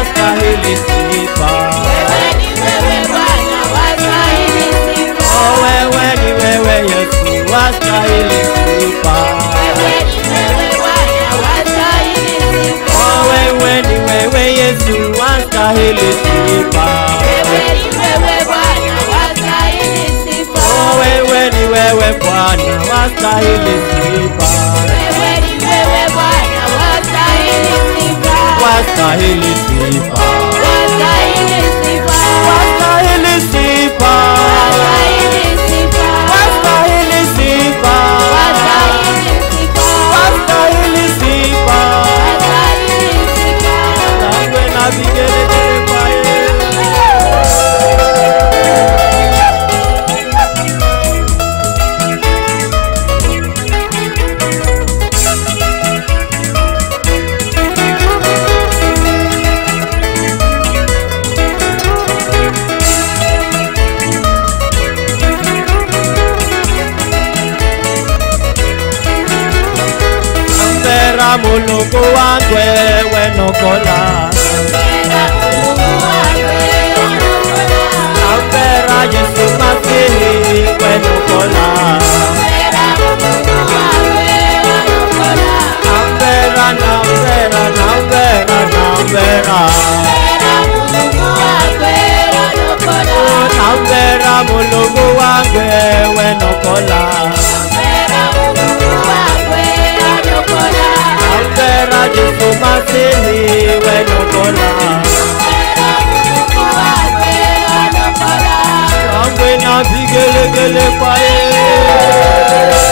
wastahili sifa. Wewe ni wewe Bwana, wastahili sifa. Oh, wewe ni wewe Yesu, wastahili sifa. Wewe ni wewe Bwana, wastahili sifa. Oh, wewe ni wewe Yesu, wastahili sifa. Wewe ni wewe Bwana, wastahili sifa. Oh, wewe ni wewe Bwana, wastahili sifa. Wewe ni wewe Bwana, wastahili sifa. Wastahili sifa. Wastahili sifa. Wastahili sifa. Wastahili sifa. Wastahili sifa. Wastahili sifa. Wastahili sifa. Wastahili sifa. Shangwe na vigelegele kwa Yesu. Ambera Mulungu wangu wewe nokola. Ambera Yesu Masihi wewe nokola. Ambera na ambera na ambera na ambera. Ambera Mulungu wangu wewe nokola. Ambera Yesu Masihi wewe nokola. Shangwe na vigelegele kwa Yesu.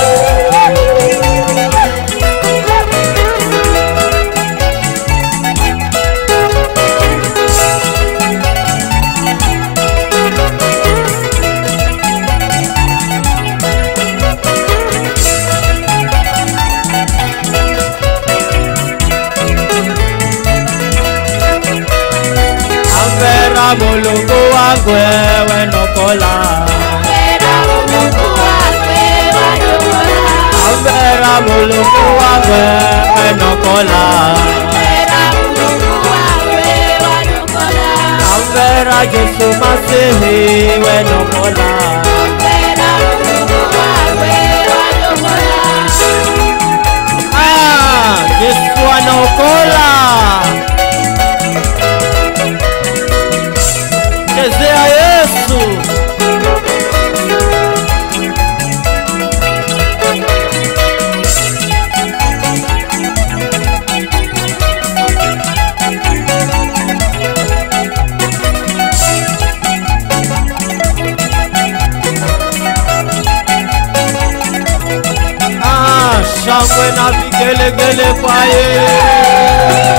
Ambera Mulungu wangu wewe nokola. Ambera Mulungu wangu wewe nokola. Ambera Yesu Masihi wewe nokola. Yesu anaokola. Chezea Yesu. Shangwe na vigelegele kwa Yesu.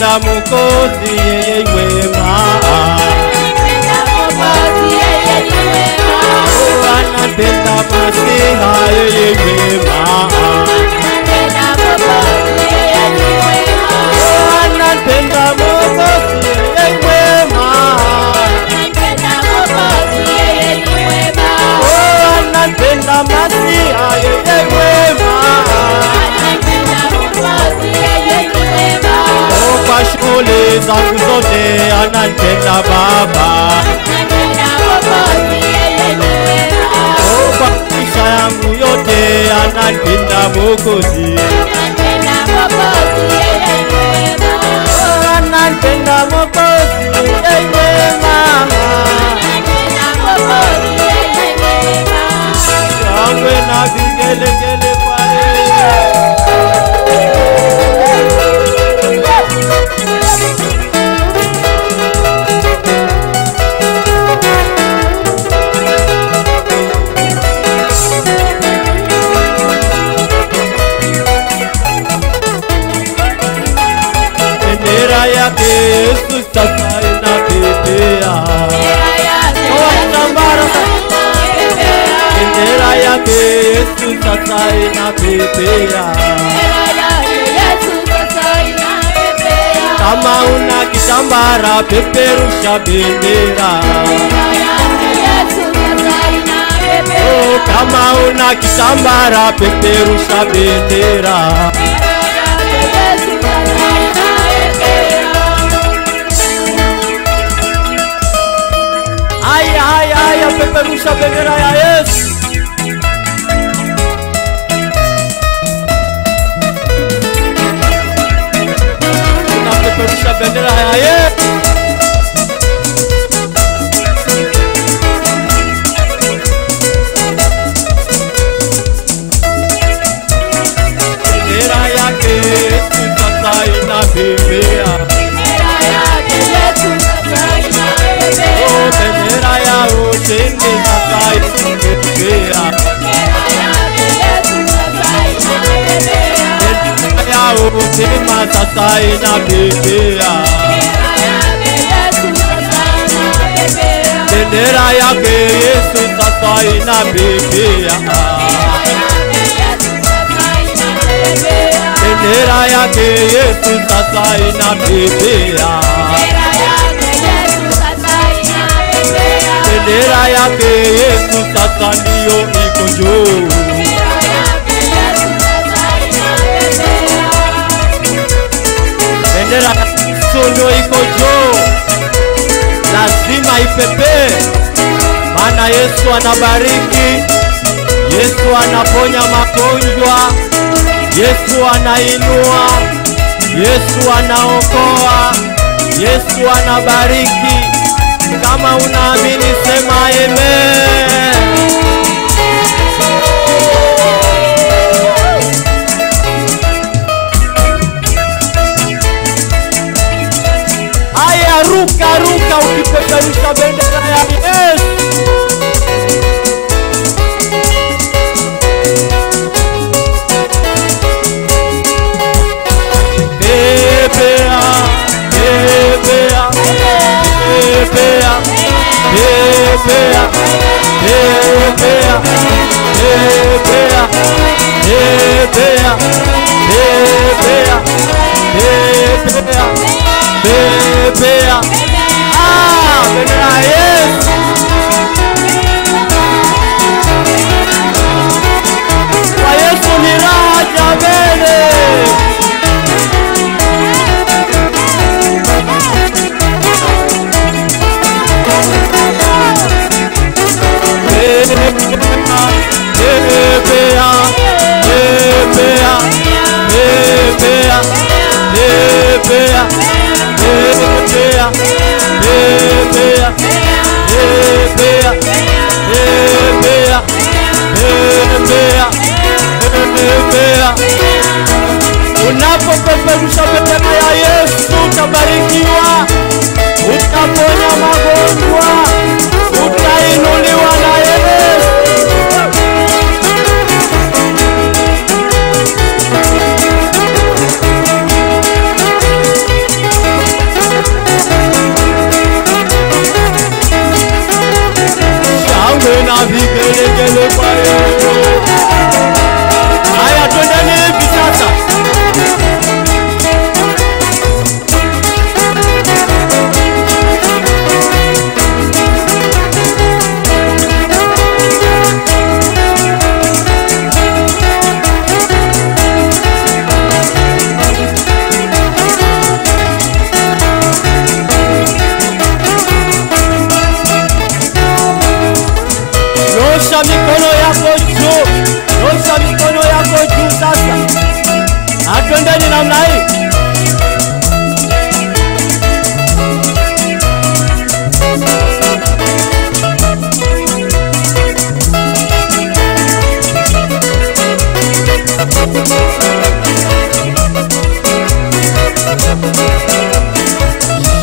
Anampenda Mwokozi, yeye ni mwema. Anampenda Masiha, yeye ni mwema. Anampenda Mwokozi, yeye ni mwema. Anampenda Masiha, yeye ni mwema. Kwa shughuli zangu zote ananipenda Baba. Kwa maisha yangu yote ananipenda Mwokozi. Ananipenda Mwokozi, yeye ni mwema. Shangwe na vigelegele kwa yeye. Bendera yake Yesu sasa inapepea. Bendera yake Yesu sasa inapepea. Kama una kitambara peperusha bendera. Oh, kama una kitambara peperusha bendera. Aya, peperusha bendera ya Yesu. Peperusha bendera ya Yesu. Bendera yake Yesu sasa inapepea. Oh, bendera ya ushindi sasa inapepea. Bendera ya uzima sasa inapepea. Bendera yake Yesu sasa inapepea. Bendera yake Yesu sasa inapepea. Bendera yake Yesu sasa ndiyo iko juu. Bendera Yesu ndio iko juu. Lazima ipepee. Maana Yesu anabariki. Yesu anaponya magonjwa. Yesu anainua. Yesu anaokoa. Yesu anabariki. Kama unaamini sema amen. Aya, ruka ukipeperusha bendera ya Yesu. Pepea, pepea, pepea, pepea, pepea, pepea, pepea, pepea, pepea, pepea. Bendera ya Yesu. Kwa Yesu ni raha jameni. Pepea, pepea, pepea, Nyosha mikono yako juu. Nyosha mikono yako juu sasa. Atwendeni namna hii.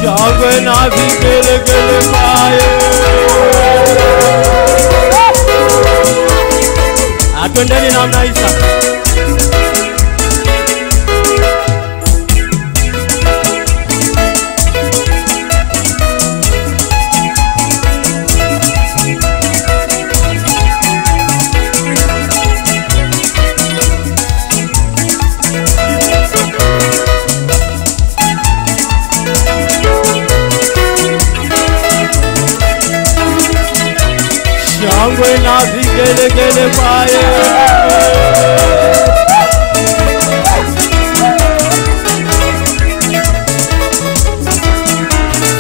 Shangwe na vigelegele paye. Atwendeni namna hii sasa. Shangwe na vigelegele paye.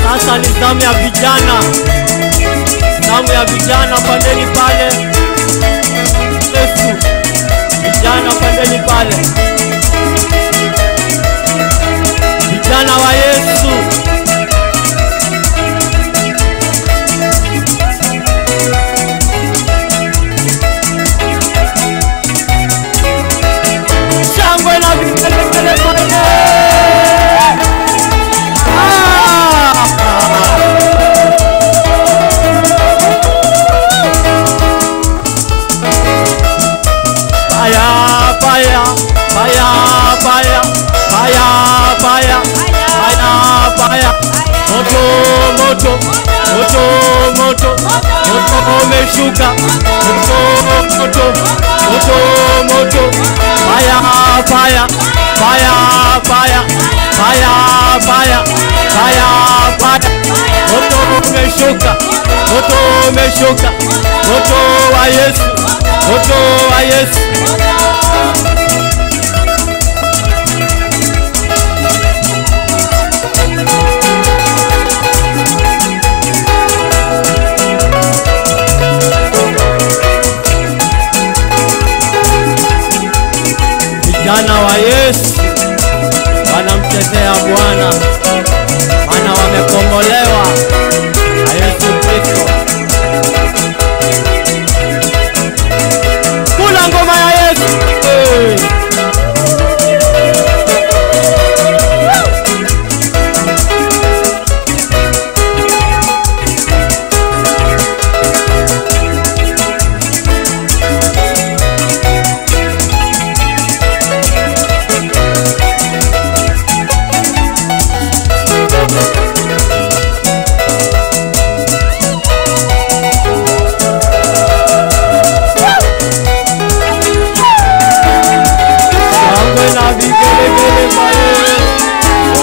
Sasa ni zamu ya vijana. Zamu ya vijana, pandeni pale. Yesu. Vijana pandeni pale. Vijana wa Yesu. Shangwe na vigelegele paye. Moto umeshuka. Moto fire. Moto umeshuka. Moto wa Yesu. Vijana wa Yesu wanamchezea Bwana, maana wamekombolewa na Yesu Kristo. Kula ngoma ya Yesu.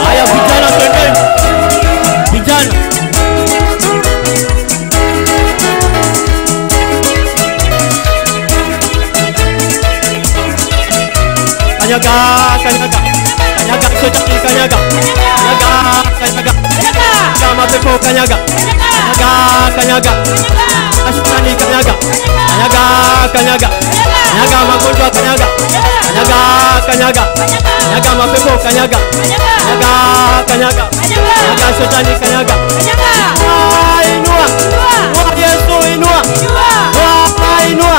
Haya vijana, twendeni. Vijana. Kanyaga, shetani kanyaga. Kama pepo kanyaga. Shetani kanyaga. Magonjwa kanyaga. Mapepo kanyaga. Shetani kanyaga. Inua. Yesu inua. Inua.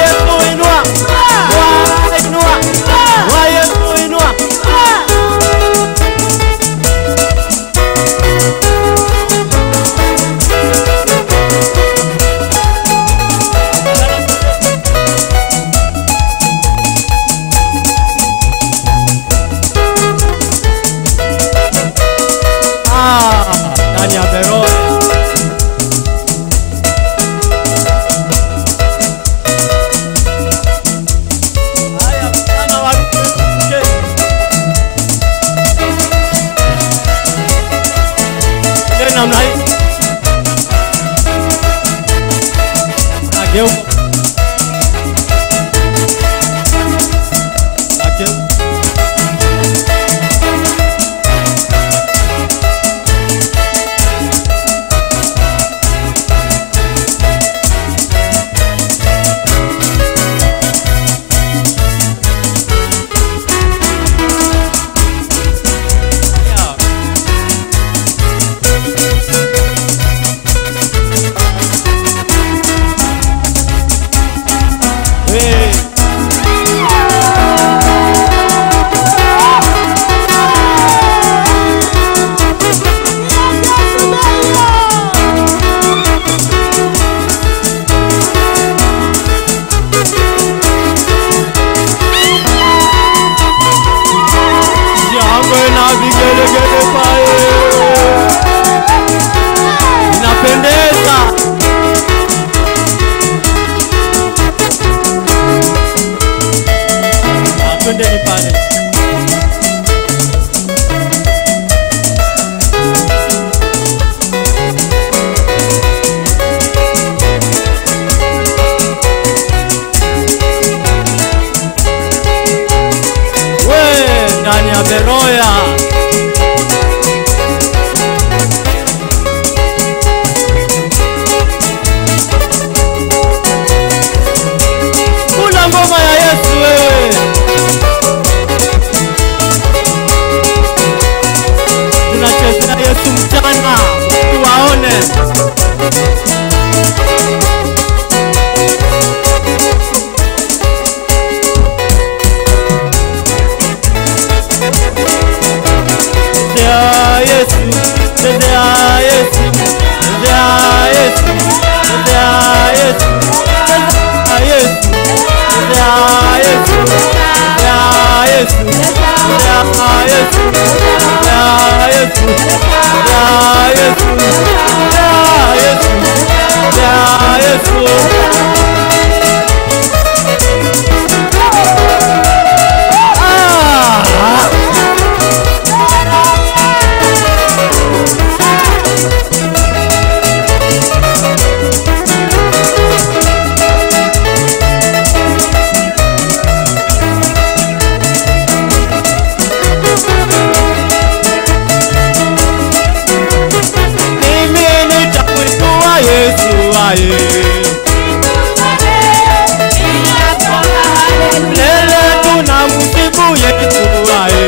Yesu inua. Yesu inua. Ndani ya Beroya. Haya vijana waruke. Ndio namna hii. Ageu. ye. Lele tunamsifu Yesu ye.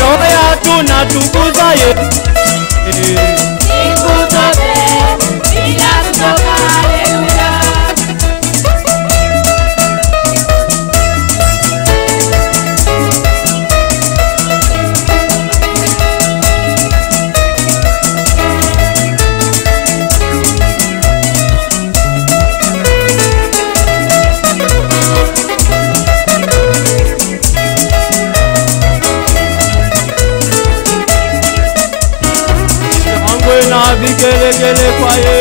Roho ya tunatukuza ye. Vigelegele kwa ye.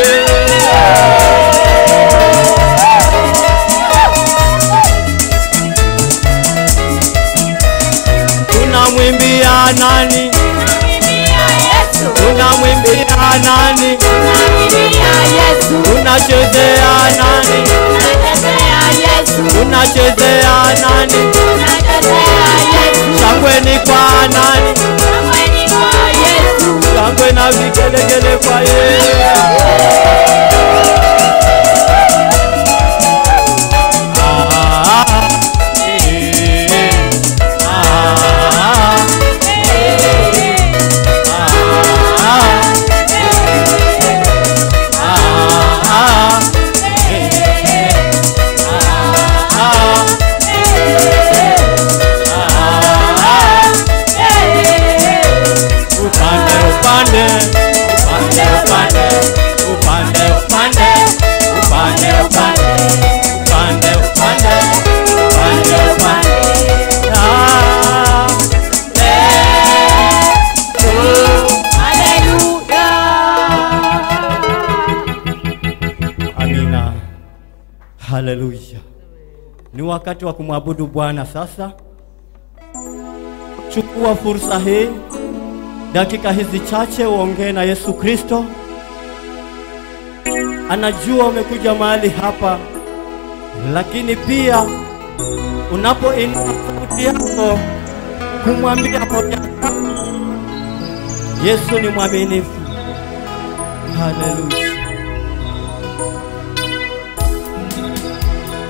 Tunamwimbia nani? Tunamwimbia nani? Tunachezea nani? Tunachezea nani? Shangwe ni kwa nani? Shangwe na vigelegele kwa ye. Haleluya. Ni wakati wa kumwabudu Bwana sasa. Chukua fursa hii, dakika hizi chache uongee na Yesu Kristo. Anajua umekuja mahali hapa, lakini pia unapoinua sauti yako kumwambia moja, Yesu ni mwaminifu. Haleluya.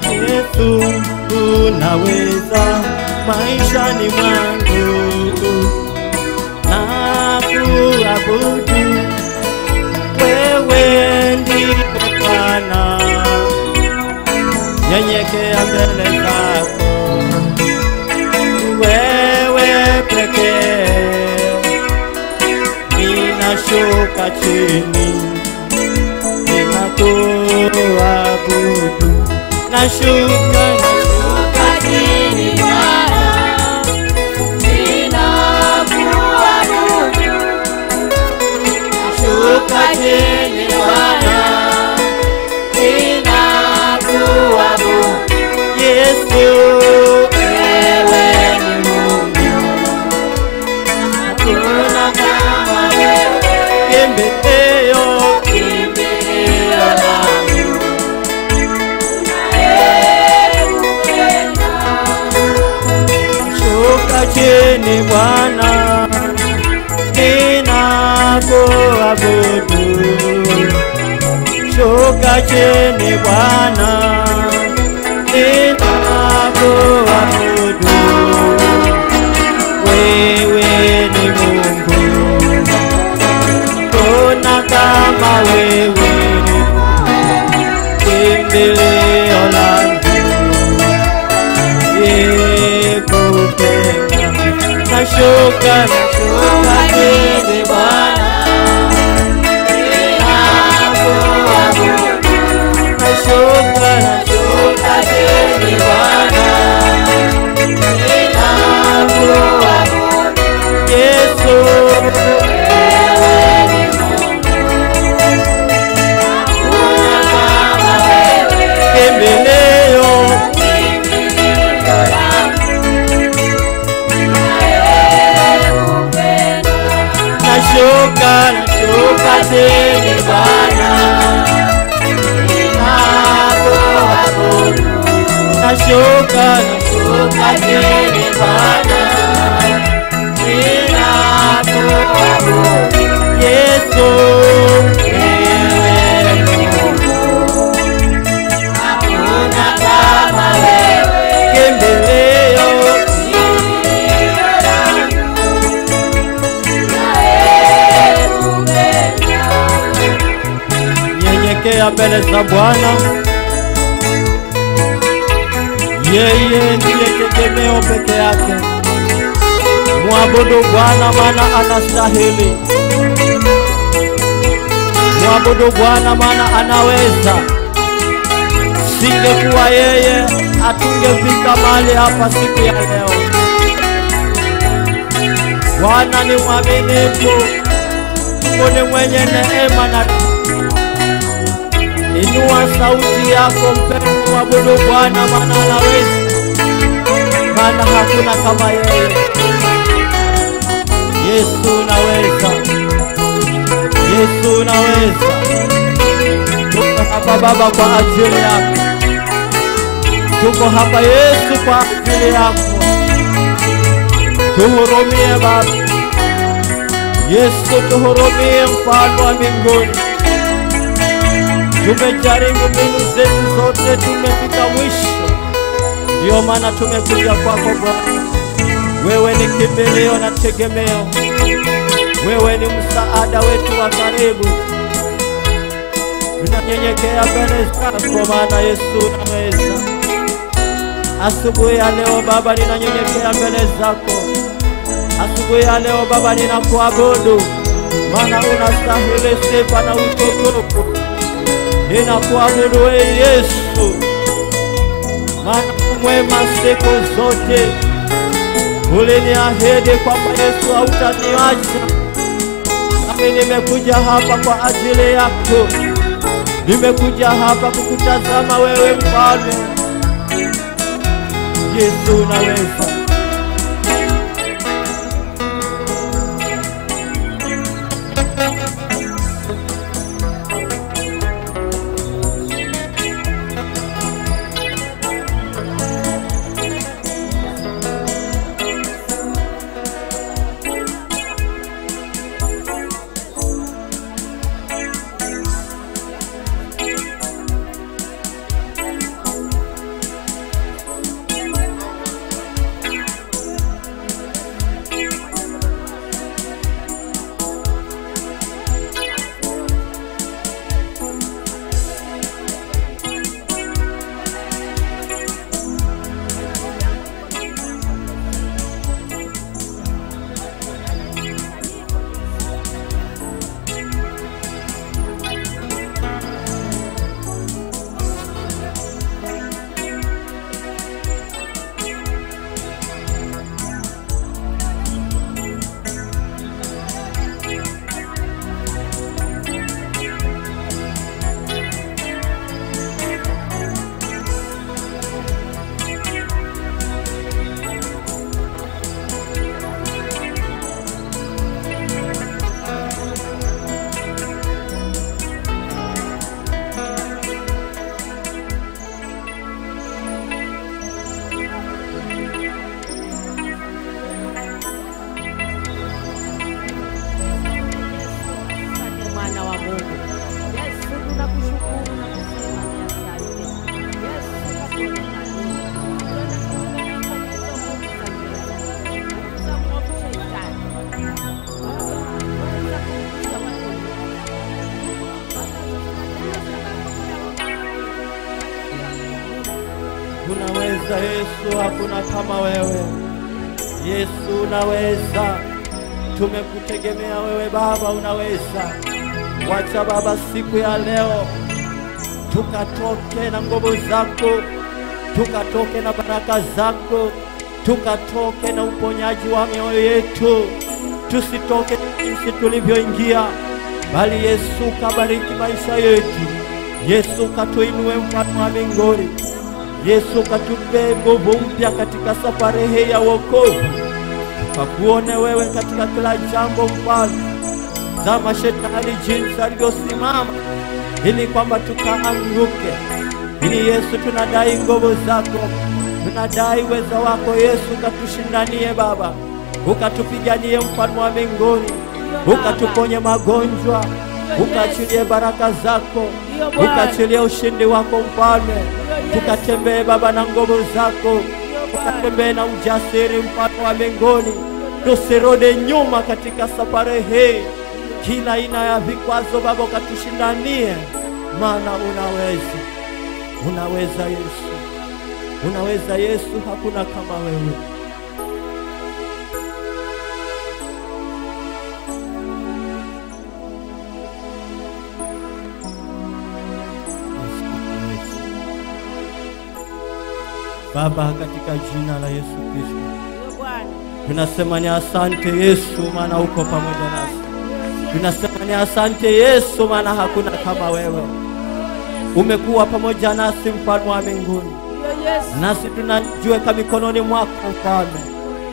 Yesu unaweza maishani mwangu, na kuabudu wewe ndiye Bwana. Nyenyekea mbele zako, wewe pekee. Ninashuka chini, ninakuabudu. Nashuka chini Bwana, ninakuabudu. Nashuka chini Bwana, ninakuabudu. Yesu, wewe ni Mungu, hakuna kama wewe. Kimbilio langu, chini Bwana, ninakuabudu. Shuka chini Bwana, ninakuabudu. Wewe ni Mungu, kuna kama wewe. Kimbilio langu, Nashuka chini Bwana, ninakuabudu. Nashuka chini Bwana, ninakuabudu. Yesu, wewe ni Mungu, hakuna kama wewe. Kimbilio Nashuka chini Bwana, ninakuabudu. Nashuka chini Bwana, ninakuabudu. Yesu, tunanyenyekea mbele za Bwana. Yeye ndiye tegemeo peke yake. Mwabudu Bwana maana anastahili. Mwabudu Bwana maana anaweza. Singekuwa yeye hatungefika mahali hapa siku ya leo. Bwana ni mwaminifu, ni mwenye neema na inua sauti yako mpendwa, mwabudu Bwana maana anaweza. Maana hakuna kama yeye. Yesu unaweza. Yesu unaweza. Tuko hapa Baba kwa ajili yako. Tuko hapa Yesu kwa ajili yako. Tuhurumie Baba. Yesu tuhurumie, Mfalme wa mbinguni. Tumejaribu mbinu zetu zote, tumefika mwisho. Ndio maana tumekuja kwako Bwana. Wewe ni kimbilio na tegemeo. Wewe ni msaada wetu wa karibu. Tunanyenyekea mbele zako maana Yesu unaweza. Asubuhi ya leo Baba ninanyenyekea mbele zako. Asubuhi ya leo Baba ninakuabudu maana unastahili sifa na utukufu. Ninakuabudu wewe Yesu maana mwema siku zote. Uliniahidi kwamba Yesu hautaniacha. Nami nimekuja hapa kwa ajili yako. Nimekuja hapa kukutazama wewe Mfalme. Yesu unaweza. Unaweza Yesu, hakuna kama wewe. Yesu unaweza. Tumekutegemea wewe Baba, unaweza. Wacha Baba siku ya leo tukatoke na nguvu zako, tukatoke na baraka zako, tukatoke na uponyaji wa mioyo yetu. Tusitoke jinsi tulivyoingia, bali Yesu kabariki maisha yetu. Yesu katuinue Mfalme wa mbinguni. Yesu katupe nguvu mpya katika safari hii ya wokovu. Tukakuone wewe katika kila jambo Mfalme. Zama shetani jinsi alivyosimama ili kwamba tukaanguke. Ili Yesu tunadai nguvu zako, tunadai uwezo wako Yesu, katushindanie Baba. Ukatupiganie Mfalme wa mbinguni. Ukatuponye magonjwa, ukaachilie baraka zako, ukaachilie ushindi wako Mfalme. Tukatembee Baba na nguvu zako, tukatembee na ujasiri Mfalme wa mbinguni. Tusirudi nyuma katika safari hii. Kila aina ya vikwazo Baba ukatushindanie. maana unaweza. Unaweza Yesu, unaweza Yesu, hakuna kama wewe. Baba, katika jina la Yesu Kristo, tunasema ni asante Yesu, maana uko pamoja nasi. Tunasema ni asante Yesu, maana hakuna kama wewe. Umekuwa pamoja nasi, mfalme wa mbinguni. Nasi tunajiweka mikononi mwako Mfalme.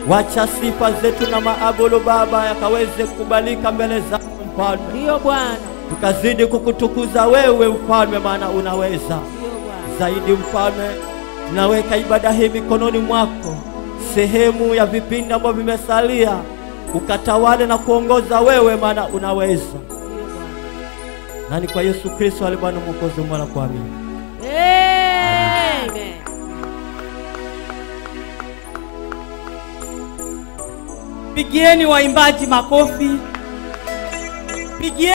Wacha sifa zetu na maabudu Baba yakaweze kukubalika mbele zako Mfalme. Ndiyo Bwana. Tukazidi kukutukuza wewe Mfalme, maana unaweza zaidi Mfalme. Tunaweka ibada hii mikononi mwako, sehemu ya vipindi ambavyo vimesalia, ukatawale na kuongoza wewe, maana unaweza. Nani kwa Yesu Kristo aliye Bwana Mwokozi mwana kwa mimi. Amen. Pigieni waimbaji makofi. Pigieni